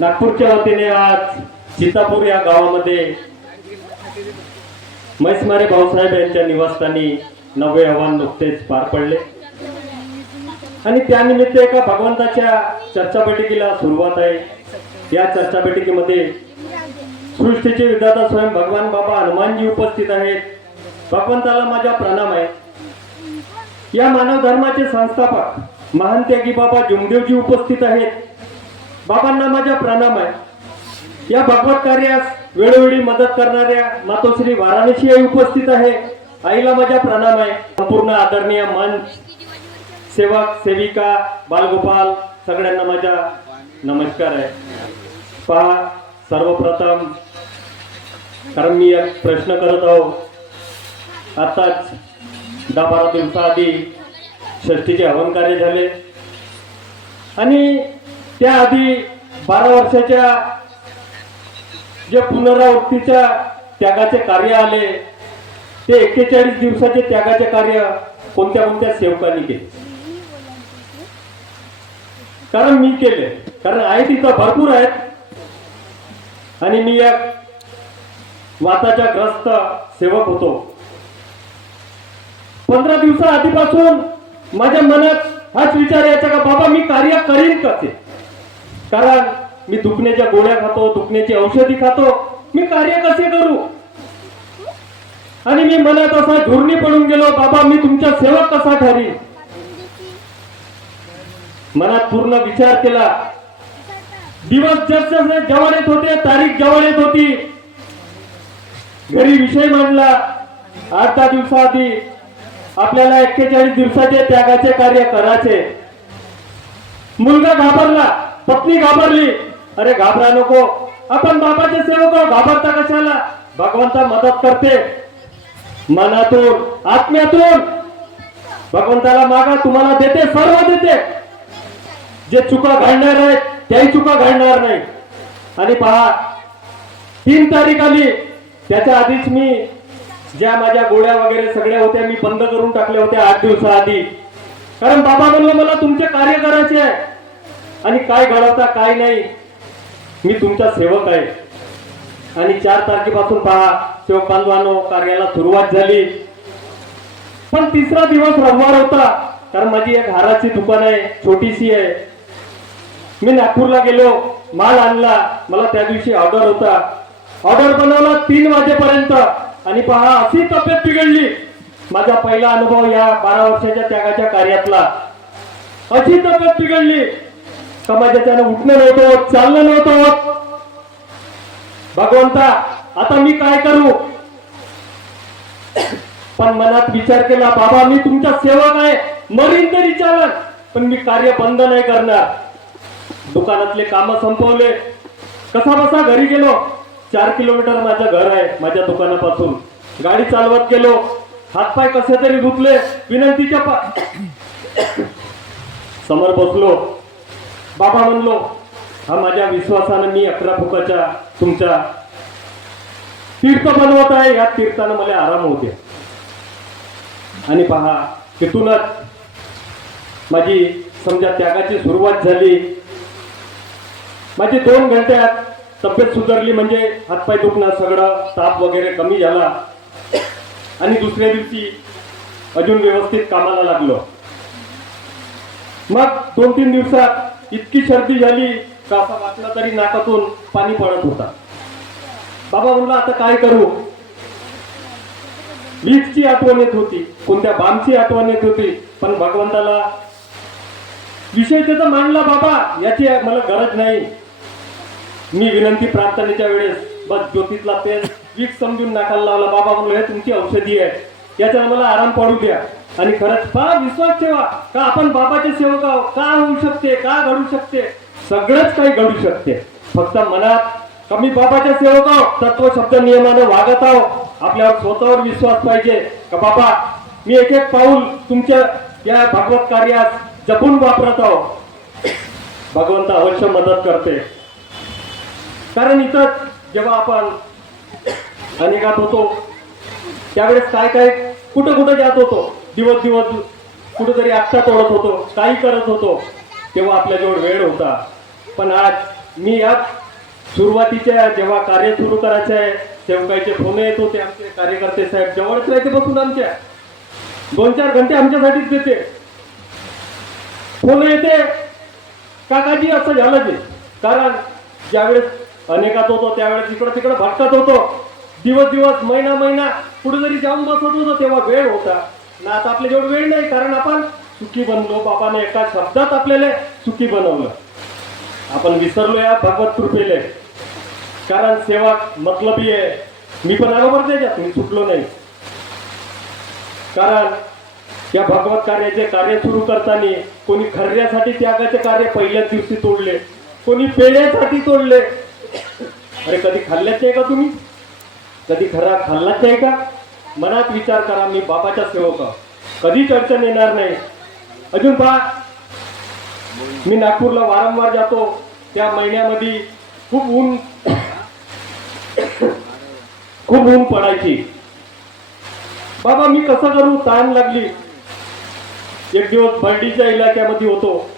नागपूरच्या वतीने आज सीतापूर या गावामध्ये मैसमारे भाऊसाहेब यांच्या निवासस्थानी नवे आव्हान नुकतेच पार पडले. आणि त्यानिमित्त एका भगवंताच्या चर्चा बैठकीला सुरुवात आहे. या चर्चा बैठकीमध्ये सृष्टीचे विधाता स्वयं भगवान बाबा हनुमानजी उपस्थित आहेत. भगवंताला माझा प्रणाम आहे. या मानव धर्माचे संस्थापक महान त्यागी बाबा जुमदेवजी उपस्थित आहेत. बाबांना माझा प्रणाम आहे. या भगवत कार्यास वेळोवेळी मदत करणाऱ्या मातोश्री वाराणसी आई उपस्थित आहे. आईला माझा प्रणाम आहे. संपूर्ण आदरणीय मन सेवक सेविका बालगोपाल सगळ्यांना माझा नमस्कार आहे. पहा सर्वप्रथम कारण मी एक प्रश्न करत आहो. आताच दहा बारा दिवसाआधी षष्टीचे हवन कार्य झाले. आणि त्याआधी बारा वर्षाच्या जे पुनरावृत्तीच्या त्यागाचे कार्य आले ते एक्केचाळीस दिवसाचे त्यागाचे कार्य कोणत्या कोणत्या सेवकांनी केले? कारण मी केले. कारण आहे तिथं भरपूर आहेत. आणि मी एक वाताच्या ग्रस्त सेवक होतो. पंधरा दिवसा आधीपासून माझ्या मनात हाच विचार यायचा का बाबा मी कार्य करीन कसे कारण मी दुखण्याच्या गोळ्या खातो दुखण्याची औषधी खातो. मी कार्य कसे करू? आणि मी मनात असा झुरणी पडून गेलो बाबा मी तुमचा सेवक कसा ठरी मनात पूर्ण विचार केला. दिवस जसे जवळ येत होते तारीख जवळ येत होती. घरी विषय मांडला. आठ दहा दिवसाआधी आपल्याला एक्केचाळीस दिवसाचे त्यागाचे कार्य करायचे. मुलगा घाबरला. पत्नी घाबरली. अरे घाबरा नको. आपण बाबाचे सेवक घाबरता कशाला? भगवंता मदत करते. मनातून आत्म्यातून. भगवंताला मागा तुम्हाला देते सर्व देते. जे चुका घडणार आहेत त्याही चुका घडणार नाही. आणि पहा तीन तारीख आली. त्याच्या आधीच मी ज्या माझ्या गोळ्या वगैरे सगळ्या होत्या मी बंद करून टाकल्या होत्या आठ दिवसाआधी. कारण बाबा म्हणलं मला तुमचे कार्य करायचे आहे. आणि काय घडवता काय नाही मी तुमचा सेवक आहे. आणि चार तारखेपासून पहा सेवक बांधवानो कार्याला सुरुवात झाली. पण तिसरा दिवस रविवार होता कारण माझी एक हाराची दुकान आहे छोटीशी आहे. मी नागपूरला गेलो माल आणला मला त्या दिवशी ऑर्डर होता. ऑर्डर बनवला तीन वाजेपर्यंत आणि पहा अशी तब्येत बिघडली. माझा पहिला अनुभव या बारा वर्षाच्या त्यागाच्या कार्यातला. अशी तब्येत बिघडली. समाजाच्या उठणं नव्हतं चालणं नव्हतं. भगवंता आता मी काय करू? पण मनात विचार केला बाबा मी तुमचा सेवक आहे. मरीन तरी चालन पण मी कार्य बंद नाही करणार. दुकानातले काम संपवले. कसा बसा घरी गेलो. चार किलोमीटर माझं घर आहे माझ्या दुकानापासून. गाडी चालवत गेलो. हातपाय कसे तरी धुतले. विनंतीच्या पा समोर बसलो. बाबा म्हणलो हा माझ्या विश्वासानं मी अकरा फुकाच्या तुमच्या तीर्थ बनवत आहे या तीर्थानं मला आराम होते आणि पहा तिथूनच माझी समजा त्यागाची सुरुवात झाली. माझी दोन घंट्यात तब्येत सुधारली म्हणजे हातपाय दुखणं सगळं ताप वगैरे कमी झाला. आणि दुसऱ्या दिवशी अजून व्यवस्थित कामाला लागलो. मग दोन तीन दिवसात इतकी सर्दी झाली का असा वाटलं तरी नाकातून पाणी पडत होता. बाबा म्हणला आता काय करू? वीजची आठवण येत होती. कोणत्या बामची आठवण येत होती? पण भगवंताला विषय त्याचा मांडला बाबा याची मला गरज नाही. मी विनंती प्रार्थनेच्या वेळेस बस ज्योतीतला पेन वीज समजून नाकाला लावला. बाबा म्हणलं हे तुमची औषधी आहे. याच्यानं मला आराम पडू द्या. आणि खरंच फार विश्वास ठेवा. का आपण बाबाचे सेवक आहोत? का होऊ शकते? का घडू शकते? सगळंच काही घडू शकते. फक्त मनात कमी बाबाच्या सेवक आहोत तत्व शब्द नियमानं वागत आहोत. आपल्यावर स्वतःवर विश्वास पाहिजे. का बाबा मी एक एक पाऊल तुमच्या या भागवत कार्यात जपून वापरत आहोत. भगवंत अवश्य मदत करते. कारण इथं जेव्हा आपण अनेकात होतो त्यावेळेस काय काय कुठं कुठं जात होतो? दिवस दिवस कुठेतरी आत्ता तोडत होतो काही करत होतो तेव्हा आपल्याजवळ वेळ होता. पण आज मी आज सुरुवातीच्या जेव्हा कार्य सुरू करायचे आहे सेवकाईचे फोन येत होते आमचे कार्यकर्ते साहेब जवळच राहते बसून आमच्या. दोन चार घंटे आमच्यासाठीच देते. फोन येते. काकाजी असं झालं ते कारण ज्यावेळेस अनेकात होतो त्यावेळेस इकडं तिकडं भटकत होतो. दिवस दिवस महिना महिना कुठे जरी जाऊन बसत होतो तेव्हा वेळ होता. ना आता आपल्या जेवढं वेळ नाही कारण आपण सुखी बनलो. बाबाने एका शब्दात आपल्याला सुखी बनवलं. आपण विसरलो या भगवत कृपेले. कारण सेवा मतलबी आहे. मी पण आलो बरं त्याच्यात मी सुटलो नाही. कारण या भगवत कार्याचे कार्य सुरू करताना कोणी खर्यासाठी त्यागाचे कार्य पहिल्याच दिवशी तोडले. कोणी पेण्यासाठी तोडले. अरे कधी खाल्ल्याच आहे का तुम्ही? कधी खरा खाल्लाच आहे का? मनात विचार करा मी बाबाच्या सेवक कधीच अडचण येणार नाही. अजून पहा मी नागपूरला वारंवार जातो. त्या महिन्यामध्ये खूप ऊन खूप ऊन पडायची. बाबा मी कसं करू? ताण लागली. एक दिवस बर्डीच्या इलाक्यामध्ये होतो.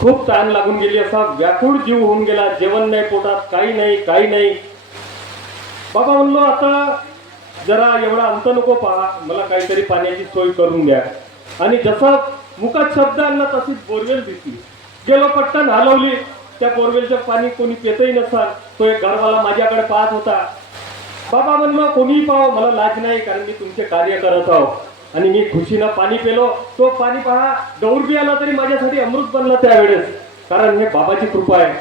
खूप ताण लागून गेली. असा व्याकुळ जीव होऊन गेला. जेवण नाही पोटात काही नाही काही नाही. बाबा म्हणलो आता जरा एवढा अंत नको पहा मला काहीतरी पाण्याची सोय करून द्या आणि जसं मुखात शब्द आणला तशीच बोरवेल दिसली. गेलो पटकन हलवली. त्या बोरवेलचं पाणी कोणी पेतही नसाल तो एक घरवाला माझ्याकडे पाहत होता. बाबा म्हणलं कोणीही पाहो मला लाज नाही कारण मी तुमचे कार्य करत आहो. आणि मी खुशीनं पाणी पेलो. तो पाणी पहा गौरबी आला तरी माझ्यासाठी अमृत बनलं त्यावेळेस कारण हे बाबाची कृपा आहे.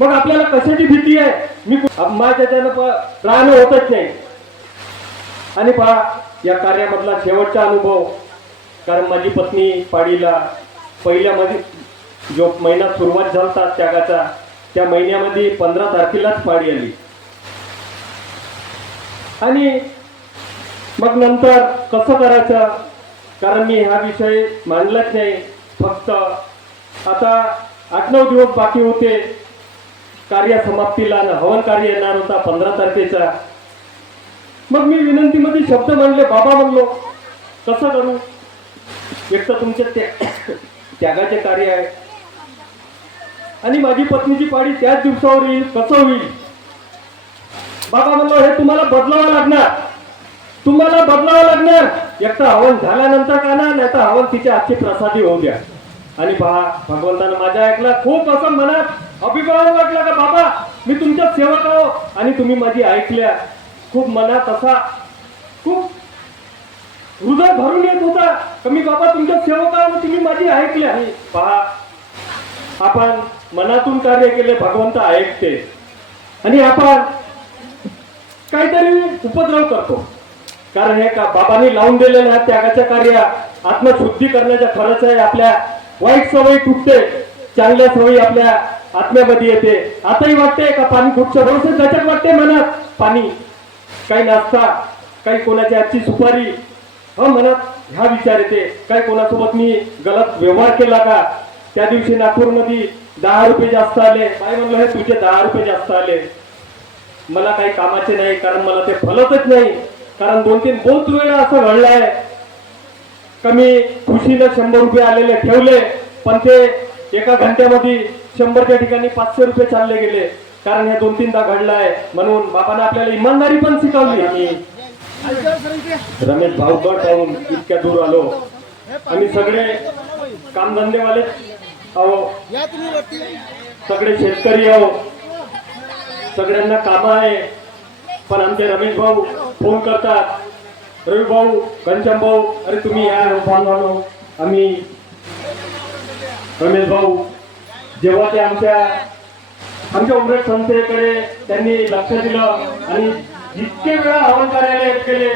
मग आपल्याला कशाची भीती आहे? मी माझ्या त्याच्यानं प- राहणं होतच नाही. आणि पहा या कार्यामधला शेवटचा अनुभव. कारण माझी पत्नी पाडीला पहिल्यामध्ये जो महिना सुरुवात झाला त्यागाचा त्या महिन्यामध्ये पंधरा तारखेलाच पाडी आली. आणि मग नंतर कसं करायचं? कारण मी हा विषय मांडलाच नाही. फक्त आता आठ नऊ दिवस बाकी होते. कार्य समाप्तीला आणि हवन कार्य येणार होता पंधरा तारखेचा. मग मी विनंतीमध्ये शब्द म्हणले बाबा म्हणलो कसं करू? एक तर तुमच्या त्या त्यागाचे कार्य आहे. आणि माझी पत्नीची पाडी त्याच दिवसावर येईल कसं होईल. बाबा म्हणलो हे तुम्हाला बदलावं लागणार. तुम्हाला बदलावं लागणार. एक तर हवन झाल्यानंतर का ना नाही तर हवन तिच्या आजची प्रसादी होऊ द्या. आणि पहा भगवंतानं माझ्या ऐकला खूप असं मनात अभिमान वाटला का बाबा मी तुमच्या सेवा करावं आणि तुम्ही माझी ऐकल्या. खूप मनात असा खूप हृदय भरून येत होता कमी बाबा तुमच्या सेवक आहो तुम्ही माझी ऐकले आहे. पहा आपण मनातून कार्य केले भगवंत ऐकते. आणि आपण काहीतरी उपद्रव करतो. कारण हे का बाबांनी लावून दिलेलं आहे त्यागाच्या कार्य आत्मशुद्धी करण्याच्या खरंच आहे. आपल्या वाईट सवयी तुटते चांगल्या सवयी आपल्या आत्म्यामध्ये येते. आताही वाटते का पाणी कुठचं भरोसे त्याच्यात वाटते मनात. पाणी काही नाश्ता काही कोणाची आजची सुपारी? हा मनात ह्या विचार येते. काय कोणासोबत मी गलत व्यवहार केला का? त्या दिवशी नागपूरमध्ये दहा रुपये जास्त आले. काय म्हणलं हे तुझे दहा रुपये जास्त आले. मला काही कामाचे नाही कारण मला ते फलतच नाही. कारण दोन तीन बहुत वेळा असं घडलं आहे का मी खुशीनं शंभर रुपये आलेले ठेवले पण ते एका घंट्यामध्ये शंभरच्या ठिकाणी पाचशे रुपये चालले गेले. कारण हे दोन तीनदा घडलं आहे म्हणून बाबाने आपल्याला इमानदारी पण शिकवली. रमेश भाऊगड पाहून इतक्या दूर आलो. आम्ही सगळे कामधंदेवाले आहो. या सगळे शेतकरी आहो. सगळ्यांना कामं आहे. पण आमचे रमेश भाऊ फोन करतात. रवी भाऊ घनश्याम भाऊ अरे तुम्ही या फोन भाऊ आम्ही रमेश भाऊ जेव्हा ते आमच्या आमच्या उमरेट संस्थेकडे त्यांनी लक्ष दिलं आणि जितके वेळा हवन कार्यालय केले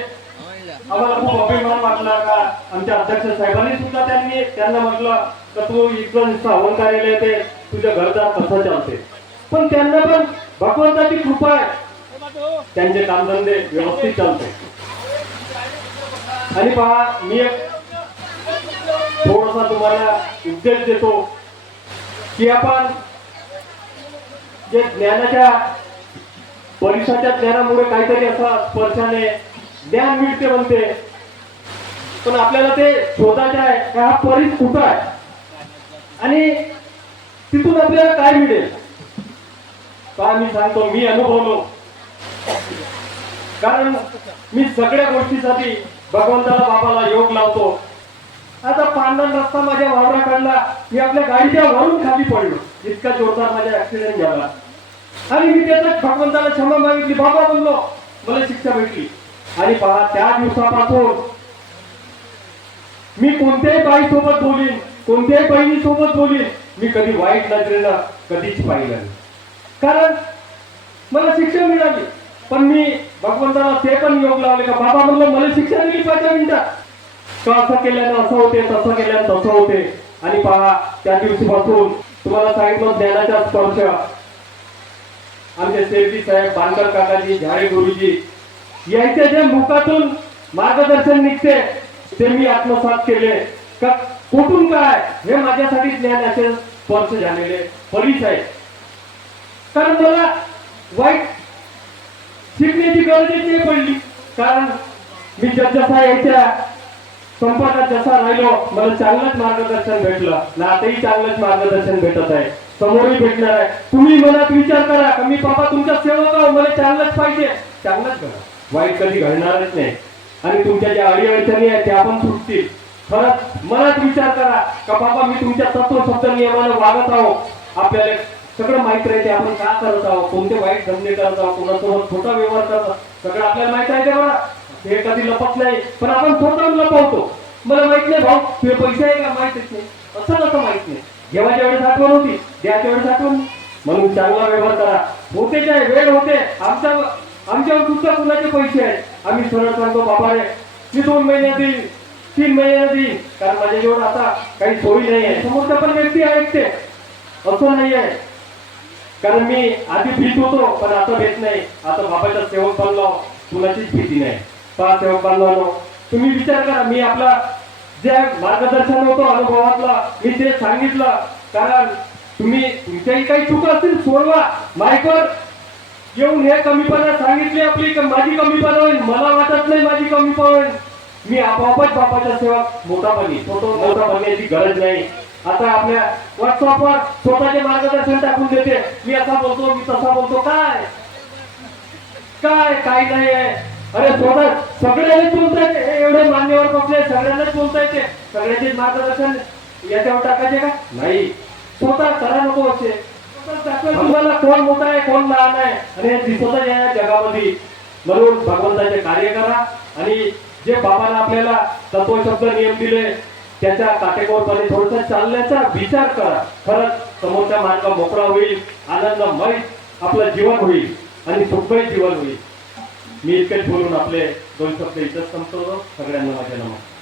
आम्हाला खूप अभिमान वाटला का आमच्या अध्यक्ष साहेबांनी सुद्धा त्यांनी त्यांना म्हटलं का तू इथलं नुसतं हवन कार्यालय ते तुझ्या घरदार कसं चालते पण त्यांना पण भगवंताची कृपा आहे. त्यांचे कामधंदे व्यवस्थित चालते. आणि पहा मी एक थोडासा तुम्हाला उद्देश देतो की आपण जे ज्ञानाच्या परीक्षाच्या ज्ञानामुळे काहीतरी असं स्पर्शाने ज्ञान मिळते म्हणते. पण आपल्याला ते शोधायचे आहे का हा परिस कुठं आहे? आणि तिथून आपल्याला काय मिळेल? का मी सांगतो मी अनुभवलो. कारण मी सगळ्या गोष्टीसाठी भगवंताला बाबाला योग लावतो. आता पांढरा रस्ता माझ्या वावराकडला मी आपल्या गाडीच्या वरून खाली पडलो. इतका जोरदार माझ्या ऍक्सिडेंट झाला. आणि मी त्याचा भगवंताला क्षमा मागितली. बाबा बोललो मला शिक्षा भेटली. आणि पहा त्या दिवसापासून मी कोणत्याही बाई सोबत बोलीन कोणत्याही बहिणी सोबत बोलीन मी कधी वाईट नजरेनं कधीच पाहिलं नाही. कारण मला शिक्षा मिळाली. पण मी भगवंताला ते पण योग लावले का? बाबा म्हणलं मला शिक्षा दिली पाच मिनिटात का असं केल्यानं असं होते तसं केल्यानं तसं होते. आणि पहा त्या दिवशीपासून तुम्हाला सांगितलं ज्ञानाचा स्पर्श आमचे सेवजी साहेब बांधकर काकाजी झाडे गुरुजी यांच्या जे मुखातून मार्गदर्शन निघते ते मी आत्मसात केले. का कुठून काय? हे माझ्यासाठी ज्ञानाचे स्पर्श झालेले. परीच आहे कारण मला वाईट शिकण्याची गरजच नाही पडली. कारण मी जसजसा यायच्या संपर्कात जसा राहिलो मला चांगलंच मार्गदर्शन भेटलं. ना आताही चांगलंच मार्गदर्शन भेटत आहे. समोरही भेटणार आहे. तुम्ही मनात विचार करा. का मी बाबा तुमचा सेवक आहो मला चांगलंच पाहिजे. चांगलंच करा. वाईट कधी घडणारच नाही. आणि तुमच्या ज्या अडीअडचणी आहेत त्या पण सुटतील. खरंच मनात विचार करा. का बाबा मी तुमच्या तत्व शब्द नियमानं वागत आहो. आपल्याला सगळं माहीत राहते. आपण का करत आहोत कोणते वाईट धंदे करत आहोत कोणासोबत खोटा व्यवहार करत सगळं आपल्याला माहीत आहे ते बघा. हे कधी लपत नाही. पण आपण स्वतःहून लपवतो. मला माहीत नाही भाऊ तुझे पैसे आहे का? माहितच नाही. असं कसं माहीत नाही? जेव्हा वेळेस आठवण होती. द्याच्या वेळेस आठवण म्हणून चांगला व्यवहार करा. होते काय वेळ होते. आमच्या आमच्यावर दुसऱ्या कुणाचे पैसे आहेत? आम्ही सरळ सांगतो बाबा रे मी दोन महिन्यात येईल तीन महिन्यात येईल कारण माझ्याजवळ आता काही सोयी नाही आहे समोरच्या पण व्यक्ती ऐकते ते असं नाही आहे कारण मी आधी भीत होतो पण आता भेट नाही. आता बाबाचा सेवक बनलो. कुणाचीच भीती नाही. पहा सेवक बनलो. तुम्ही विचार करा मी आपला जे मार्गदर्शन होतो अनुभवातला. मी ते सांगितलं. कारण तुम्ही तुमच्याही काही चुका असतील सोडवा. माईकवर येऊन हे कमीपणा सांगितली आपली माझी कमीपणा होईल मला वाटत नाही माझी कमीपणा होईल मी आपोआपच बापाच्या सेवा मोठा बनी फोटो मोठा बनण्याची गरज नाही. आता आपल्या व्हॉट्सअपवर स्वतःचे मार्गदर्शन टाकून देते. मी असा बोलतो मी तसा बोलतो. काय? काय? काय नाही आहे. अरे स्वतः सगळ्यांनाच बोलता येते एवढे मान्यवर बसले सगळ्यांनाच बोलता येते सगळ्यांचे मार्गदर्शन याच्यावर टाकायचे का? नाही. स्वतः करा नको असे. तुम्हाला कोण मोठा आहे कोण लहान आहे? आणि हे दिसतच या जगामध्ये. म्हणून भगवंताचे कार्य करा आणि जे बाबांना आपल्याला तत्वशब्द नियम दिले त्याच्या काटेकोरपणे थोडस चालण्याचा विचार करा. खरंच समोरचा मार्ग मोकळा होईल आनंदमय आपलं जीवन होईल आणि सुखमय जीवन होईल. मी इतकेच बोलून आपले दोन शब्द इथंच संपवतो. सगळ्यांना माझ्या नमस्कार.